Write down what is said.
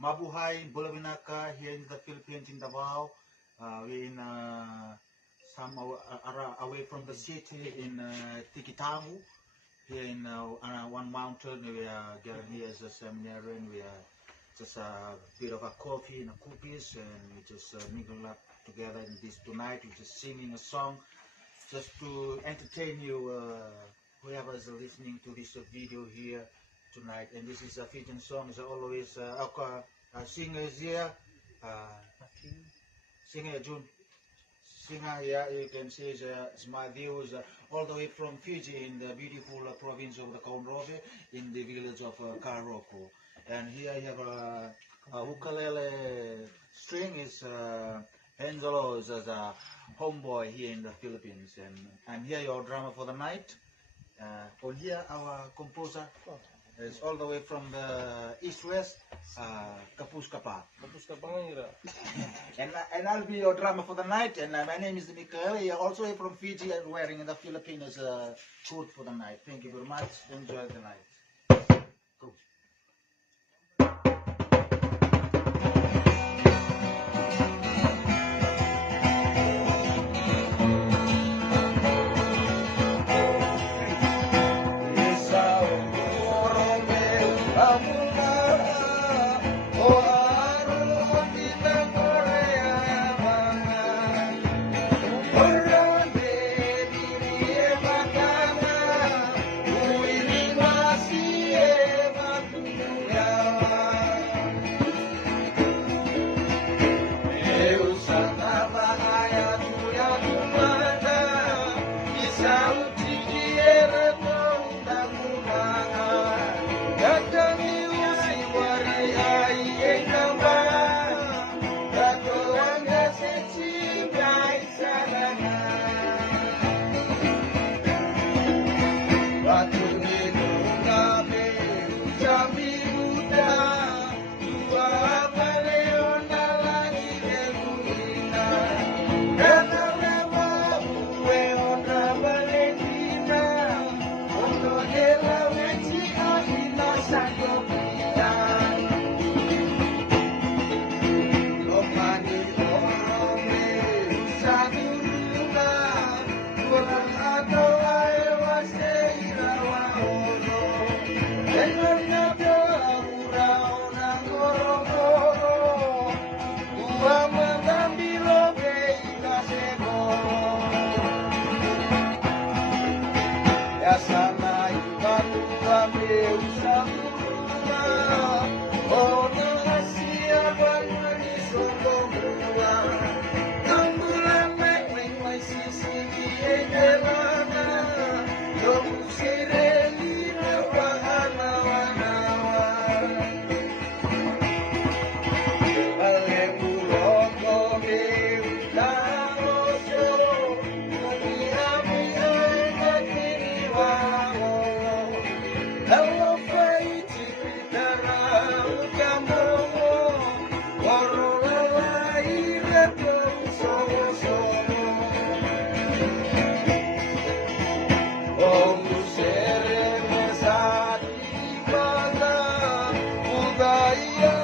Mabuhay, Bulawinaka, here in the Philippines, in Davao. We're in some away from the city in Tikitamu. Here in one mountain, we are getting here as a seminary, and we are just a bit of a coffee and a cookies, and we just mingle up together in this tonight. We're just singing a song just to entertain you, whoever is listening to this video here tonight. And this is a Fijian song. As always, our singer is here. Singer June. Singer, yeah, you can see it's my views all the way from Fiji in the beautiful province of the Kaunrove in the village of Karoko. And here I have a ukulele string is Angelo is as a homeboy here in the Philippines, and I'm here your drummer for the night. On here our composer is all the way from the east-west, Kapus Kapa. And I'll be your drummer for the night, and my name is Mikael, also from Fiji and wearing in the Philippines coat for the night. Thank you very much. Enjoy the night. Go. Budaya